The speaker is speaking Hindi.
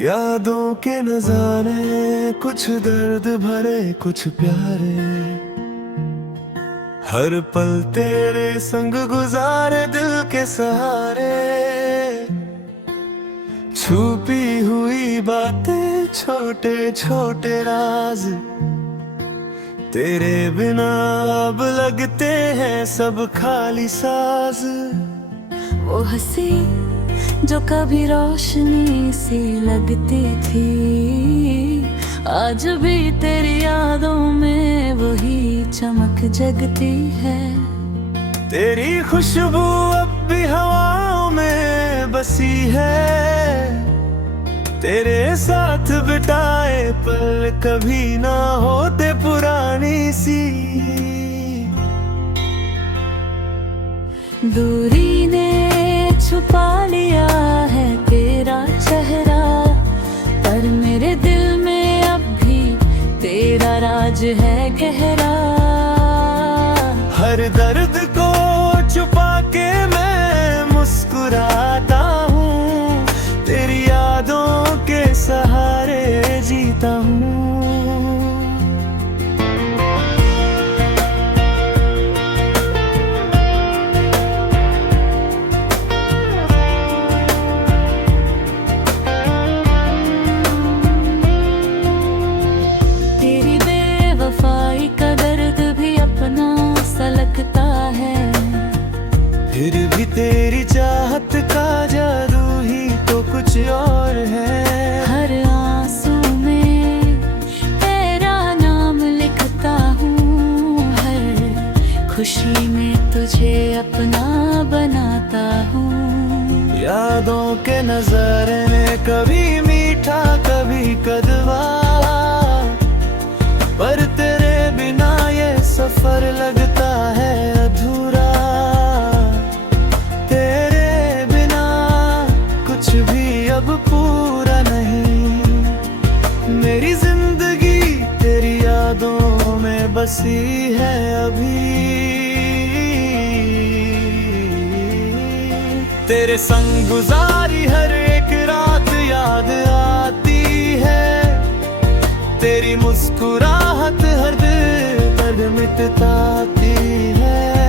यादों के नजारे कुछ दर्द भरे कुछ प्यारे, हर पल तेरे संग गुजारे दिल के सहारे। छुपी हुई बातें छोटे छोटे राज, तेरे बिना अब लगते हैं सब खाली साज। वो हंसी जो कभी रोशनी सी लगती थी, आज भी तेरी यादों में वही चमक जगती है। तेरी खुशबू अब भी हवाओं में बसी है, तेरे साथ बिताए पल कभी ना होते पुरानी सी। दूरी ने छुपा लिया है तेरा चेहरा, पर मेरे दिल में अब भी तेरा राज है गहरा। हर दर्द को छुपा के मैं मुस्कुराता हूँ, तेरी यादों के सहारे जीता हूँ। फिर भी तेरी चाहत का जादू ही तो कुछ और है। हर आंसू में तेरा नाम लिखता हूँ, हर खुशी में तुझे अपना बनाता हूँ। यादों के नजारे में कभी मीठा कभी कड़वा, पर तेरे बिना ये सफर लगता है अधूरा। अब पूरा नहीं, मेरी जिंदगी तेरी यादों में बसी है अभी। तेरे संग गुजारी हर एक रात याद आती है, तेरी मुस्कुराहट हर दिल दर्द मिटाती है।